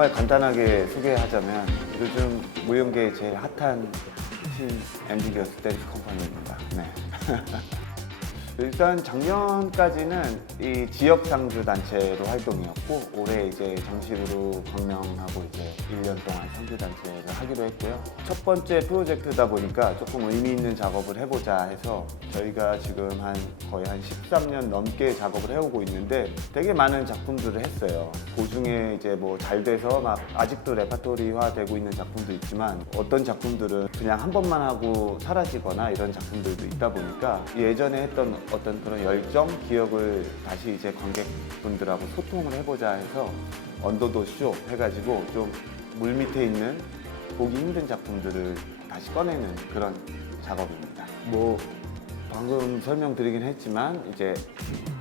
정말 간단하게 소개하자면 요즘 무용계의 제일 핫한 팀 엠비겨스 댄스 컴퍼니입니다. 네. 일단 작년까지는 이 지역 상주 단체로 활동이었고 올해 이제 정식으로 광명하고 이제 1년 동안 상주 단체를 하기로 했고요. 첫 번째 프로젝트다 보니까 조금 의미 있는 작업을 해보자 해서 저희가 지금 거의 한 13년 넘게 작업을 해오고 있는데 되게 많은 작품들을 했어요. 그 중에 이제 뭐 잘 돼서 막 아직도 레파토리화 되고 있는 작품도 있지만 어떤 작품들은 그냥 한 번만 하고 사라지거나 이런 작품들도 있다 보니까 예전에 했던 어떤 그런 열정, 기억을 다시 이제 관객분들하고 소통을 해보자 해서 언더도 쇼 해가지고 좀 물밑에 있는 보기 힘든 작품들을 다시 꺼내는 그런 작업입니다. 뭐 방금 설명드리긴 했지만 이제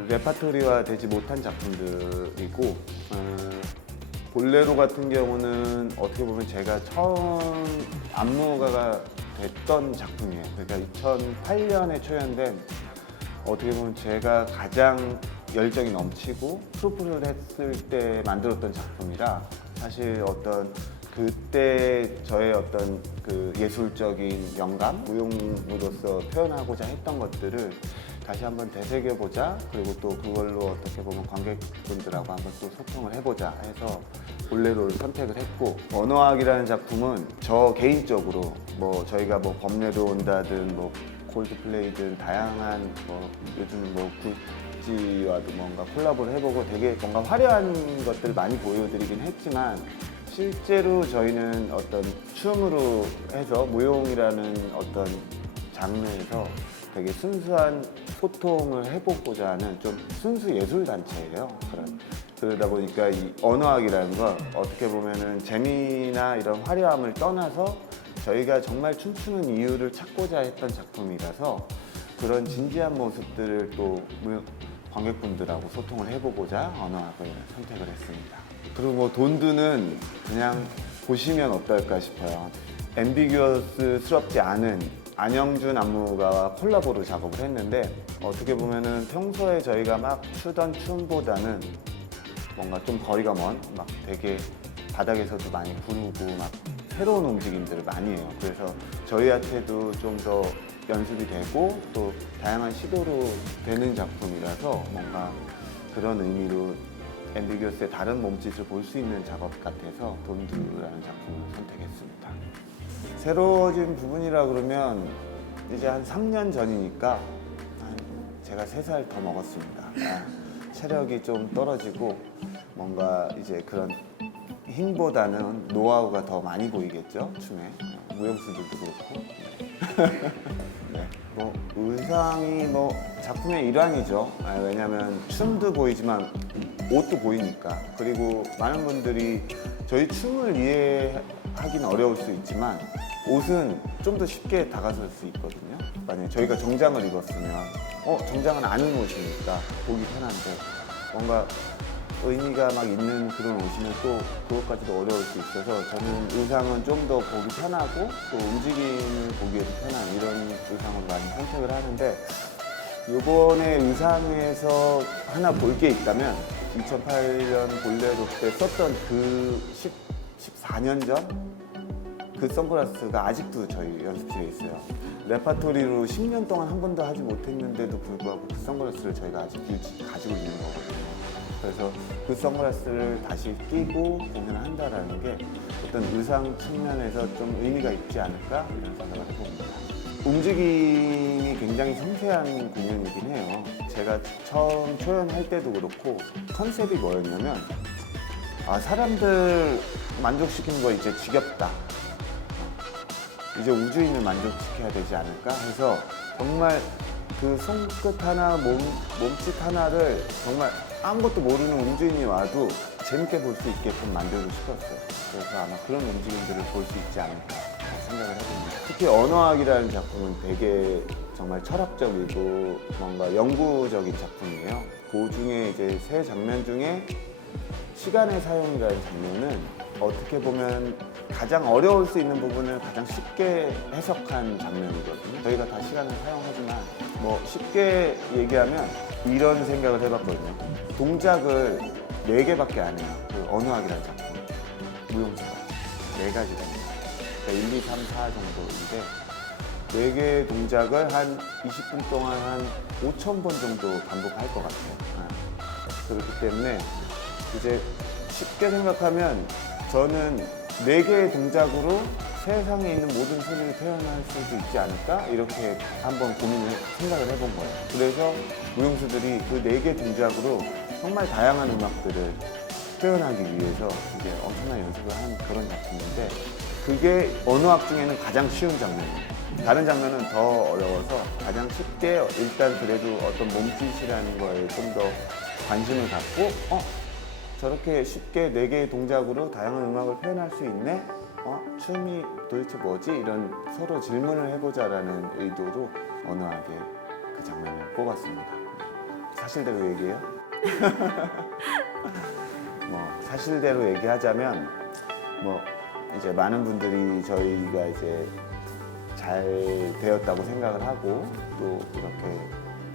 레파토리화 되지 못한 작품들이고 볼레로 같은 경우는 어떻게 보면 제가 처음 안무가가 됐던 작품이에요. 그러니까 2008년에 초연된 어떻게 보면 제가 가장 열정이 넘치고 프로포즈를 했을 때 만들었던 작품이라 사실 어떤 그때 저의 어떤 그 예술적인 영감, 무용으로서 표현하고자 했던 것들을 다시 한번 되새겨보자. 그리고 또 그걸로 어떻게 보면 관객분들하고 한번 또 소통을 해보자 해서 볼레로를 선택을 했고, 언어학이라는 작품은 저 개인적으로 뭐 저희가 뭐 범례로 온다든 뭐 콜드플레이든 다양한 뭐 요즘 뭐 구찌와도 뭔가 콜라보를 해보고 되게 뭔가 화려한 것들 많이 보여드리긴 했지만 실제로 저희는 어떤 춤으로 해서 무용이라는 어떤 장르에서 되게 순수한 소통을 해보고자 하는 좀 순수 예술 단체예요. 그러다 보니까 이 언어학이라는 건 어떻게 보면은 재미나 이런 화려함을 떠나서 저희가 정말 춤추는 이유를 찾고자 했던 작품이라서 그런 진지한 모습들을 또 관객분들하고 소통을 해보고자 언어학을 선택을 했습니다. 그리고 뭐 돈드는 그냥 보시면 어떨까 싶어요. 앰비규어스스럽지 않은 안영준 안무가와 콜라보로 작업을 했는데 어떻게 보면은 평소에 저희가 막 추던 춤보다는 뭔가 좀 거리가 먼 막 되게 바닥에서도 많이 부르고 막 새로운 움직임들을 많이 해요. 그래서 저희한테도 좀 더 연습이 되고 또 다양한 시도로 되는 작품이라서 뭔가 그런 의미로 앰비규어스의 다른 몸짓을 볼 수 있는 작업 같아서 돈드라는 작품을 선택했습니다. 새로워진 부분이라 그러면 이제 한 3년 전이니까 제가 3살 더 먹었습니다. 체력이 좀 떨어지고 뭔가 이제 그런 힘보다는 노하우가 더 많이 보이겠죠, 춤에. 무용수들도 그렇고. 네, 뭐 의상이 뭐 작품의 일환이죠. 왜냐면 춤도 보이지만 옷도 보이니까. 그리고 많은 분들이 저희 춤을 이해하기는 어려울 수 있지만 옷은 좀 더 쉽게 다가설 수 있거든요. 만약에 저희가 정장을 입었으면 정장은 아는 옷이니까 보기 편한데 뭔가 의미가 막 있는 그런 옷이면 또 그것까지도 어려울 수 있어서 저는 의상은 좀 더 보기 편하고 또 움직임을 보기에도 편한 이런 의상을 많이 선택을 하는데 이번에 의상에서 하나 볼 게 있다면 2008년 볼레로 때 썼던 그 14년 전 그 선글라스가 아직도 저희 연습실에 있어요. 레파토리로 10년 동안 한 번도 하지 못했는데도 불구하고 그 선글라스를 저희가 아직 가지고 있는 거거든요. 그래서 그 선글라스를 다시 끼고 공연을 한다는 게 어떤 의상 측면에서 좀 의미가 있지 않을까 이런 생각을 해봅니다. 움직임이 굉장히 섬세한 공연이긴 해요. 제가 처음 초연할 때도 그렇고 컨셉이 뭐였냐면 사람들 만족시키는 거 이제 지겹다. 이제 우주인을 만족시켜야 되지 않을까 해서 정말 그 손끝 하나, 몸짓 하나를 정말 아무것도 모르는 우주인이 와도 재밌게 볼 수 있게끔 만들고 싶었어요. 그래서 아마 그런 움직임들을 볼 수 있지 않을까 생각을 해봅니다. 특히 언어학이라는 작품은 되게 정말 철학적이고 뭔가 연구적인 작품이에요. 그 중에 이제 세 장면 중에 시간의 사용이라는 장면은 어떻게 보면 가장 어려울 수 있는 부분을 가장 쉽게 해석한 장면이거든요. 저희가 다 시간을 사용하지만 뭐 쉽게 얘기하면 이런 생각을 해봤거든요. 동작을 4개밖에 안 해요. 그 언어학이라는 작품. 무용수가 4가지가 있어요. 그러니까 1, 2, 3, 4 정도인데 4개의 동작을 한 20분 동안 한 5,000번 정도 반복할 것 같아요. 그렇기 때문에 이제 쉽게 생각하면 저는 4개의 동작으로 세상에 있는 모든 소리를 표현할 수도 있지 않을까? 이렇게 한번 생각을 해본 거예요. 그래서 무용수들이 그 4개 동작으로 정말 다양한 음악들을 표현하기 위해서 이제 엄청난 연습을 한 그런 작품인데 그게 언어학 중에는 가장 쉬운 장면이에요. 다른 장면은 더 어려워서 가장 쉽게 일단 그래도 어떤 몸짓이라는 거에 좀 더 관심을 갖고 저렇게 쉽게 4개의 동작으로 다양한 음악을 표현할 수 있네? 춤이 도대체 뭐지? 이런 서로 질문을 해보자라는 의도로 언어학의 그 장면을 뽑았습니다. 사실대로 얘기해요? 사실대로 얘기하자면 이제 많은 분들이 저희가 이제 잘 되었다고 생각을 하고 또 이렇게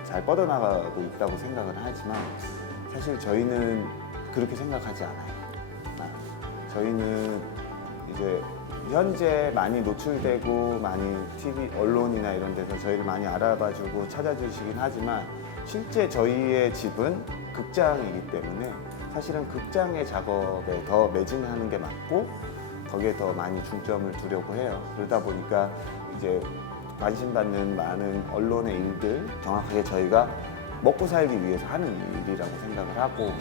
잘 뻗어나가고 있다고 생각을 하지만 사실 저희는 그렇게 생각하지 않아요. 저희는 이제 현재 많이 노출되고 많이 TV, 언론이나 이런 데서 저희를 많이 알아봐주고 찾아주시긴 하지만 실제 저희의 집은 극장이기 때문에 사실은 극장의 작업에 더 매진하는 게 맞고 거기에 더 많이 중점을 두려고 해요. 그러다 보니까 이제 관심받는 많은 언론의 일들 정확하게 저희가 먹고 살기 위해서 하는 일이라고 생각을 하고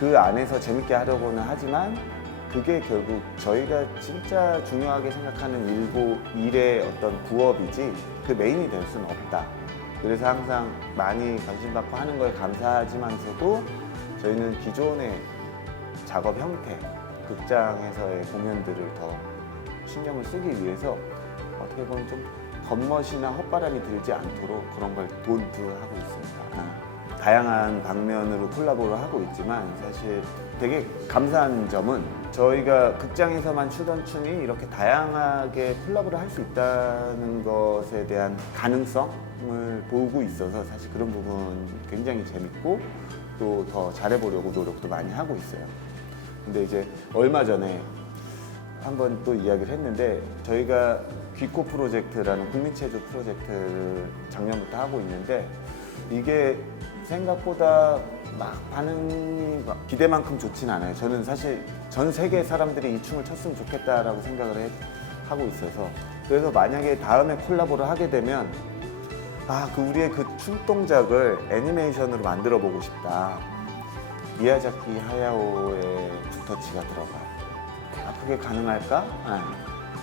그 안에서 재밌게 하려고는 하지만 그게 결국 저희가 진짜 중요하게 생각하는 일의 어떤 부업이지 그 메인이 될 수는 없다. 그래서 항상 많이 관심받고 하는 거에 감사하지만서도 저희는 기존의 작업 형태, 극장에서의 공연들을 더 신경을 쓰기 위해서 어떻게 보면 좀 겉멋이나 헛바람이 들지 않도록 그런 걸 돈투하고 있습니다. 다양한 방면으로 콜라보를 하고 있지만 사실 되게 감사한 점은 저희가 극장에서만 추던 춤이 이렇게 다양하게 콜라보를 할 수 있다는 것에 대한 가능성을 보고 있어서 사실 그런 부분 굉장히 재밌고 또 더 잘해보려고 노력도 많이 하고 있어요. 근데 이제 얼마 전에 한번 또 이야기를 했는데 저희가 귀코 프로젝트라는 국민체조 프로젝트를 작년부터 하고 있는데 이게 생각보다 반응이 기대만큼 좋진 않아요. 저는 사실 전 세계 사람들이 이 춤을 췄으면 좋겠다라고 생각을 하고 있어서 그래서 만약에 다음에 콜라보를 하게 되면 우리의 그 춤 동작을 애니메이션으로 만들어 보고 싶다. 미야자키 하야오의 붓터치가 들어가. 그게 가능할까?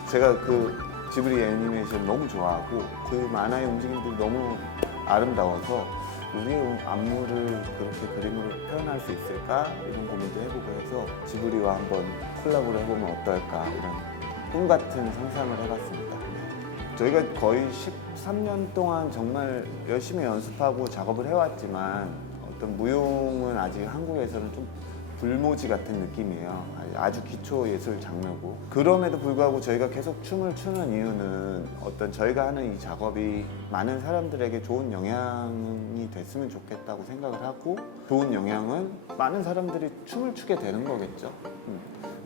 제가 그 지브리 애니메이션 너무 좋아하고 그 만화의 움직임들이 너무 아름다워서 우리의 안무를 그렇게 그림으로 표현할 수 있을까? 이런 고민도 해보고 해서 지브리와 한번 콜라보를 해보면 어떨까? 이런 꿈 같은 상상을 해봤습니다. 저희가 거의 13년 동안 정말 열심히 연습하고 작업을 해왔지만 어떤 무용은 아직 한국에서는 좀 불모지 같은 느낌이에요. 아주 기초 예술 장르고 그럼에도 불구하고 저희가 계속 춤을 추는 이유는 어떤 저희가 하는 이 작업이 많은 사람들에게 좋은 영향이 됐으면 좋겠다고 생각을 하고 좋은 영향은 많은 사람들이 춤을 추게 되는 거겠죠.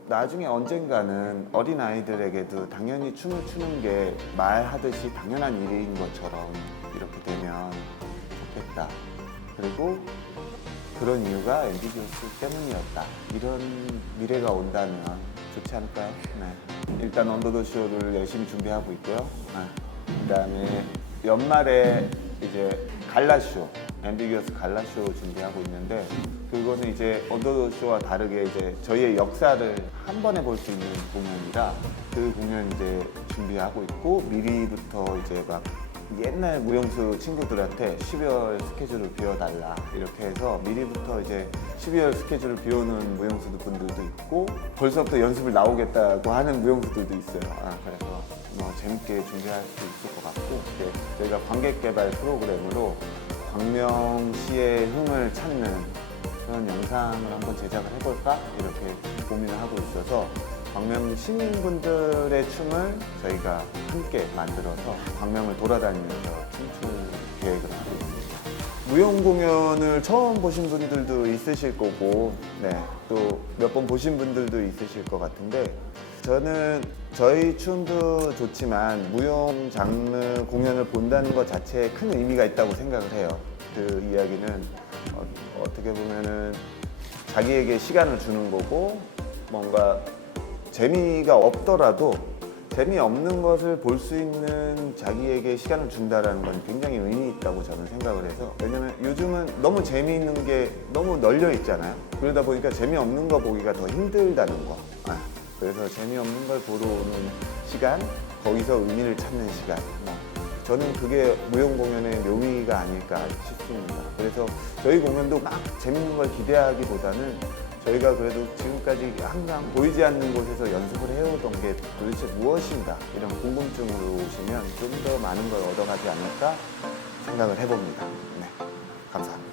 나중에 언젠가는 어린아이들에게도 당연히 춤을 추는 게 말하듯이 당연한 일인 것처럼 이렇게 되면 좋겠다. 그리고 그런 이유가 앰비기어스 때문이었다. 이런 미래가 온다면 좋지 않을까요? 일단 언더더 쇼를 열심히 준비하고 있고요. 그다음에 연말에 이제 갈라쇼, 앰비기어스 갈라쇼 준비하고 있는데 그거는 이제 언더더 쇼와 다르게 이제 저희의 역사를 한 번에 볼 수 있는 공연이라 그 공연 이제 준비하고 있고 미리부터 이제 막 옛날 무용수 친구들한테 12월 스케줄을 비워달라 이렇게 해서 미리부터 이제 12월 스케줄을 비우는 무용수 분들도 있고 벌써부터 연습을 나오겠다고 하는 무용수들도 있어요. 그래서 재밌게 준비할 수 있을 것 같고 저희가 관객 개발 프로그램으로 광명시의 흥을 찾는 그런 영상을 한번 제작을 해볼까 이렇게 고민을 하고 있어서 광명 시민분들의 춤을 저희가 함께 만들어서 광명을 돌아다니면서 춤출 계획을 하고 있습니다. 무용 공연을 처음 보신 분들도 있으실 거고, 네, 또 몇 번 보신 분들도 있으실 것 같은데, 저는 저희 춤도 좋지만 무용 장르 공연을 본다는 것 자체에 큰 의미가 있다고 생각을 해요. 그 이야기는 어떻게 보면은 자기에게 시간을 주는 거고, 뭔가 재미가 없더라도 재미없는 것을 볼 수 있는 자기에게 시간을 준다는 건 굉장히 의미 있다고 저는 생각을 해서, 왜냐면 요즘은 너무 재미있는 게 너무 널려 있잖아요. 그러다 보니까 재미없는 거 보기가 더 힘들다는 거. 그래서 재미없는 걸 보러 오는 시간, 거기서 의미를 찾는 시간, 저는 그게 무용 공연의 묘미가 아닐까 싶습니다. 그래서 저희 공연도 막 재밌는 걸 기대하기보다는 저희가 그래도 지금까지 항상 보이지 않는 곳에서 연습을 해오던 게 도대체 무엇인가, 이런 궁금증으로 오시면 좀 더 많은 걸 얻어가지 않을까 생각을 해봅니다. 네, 감사합니다.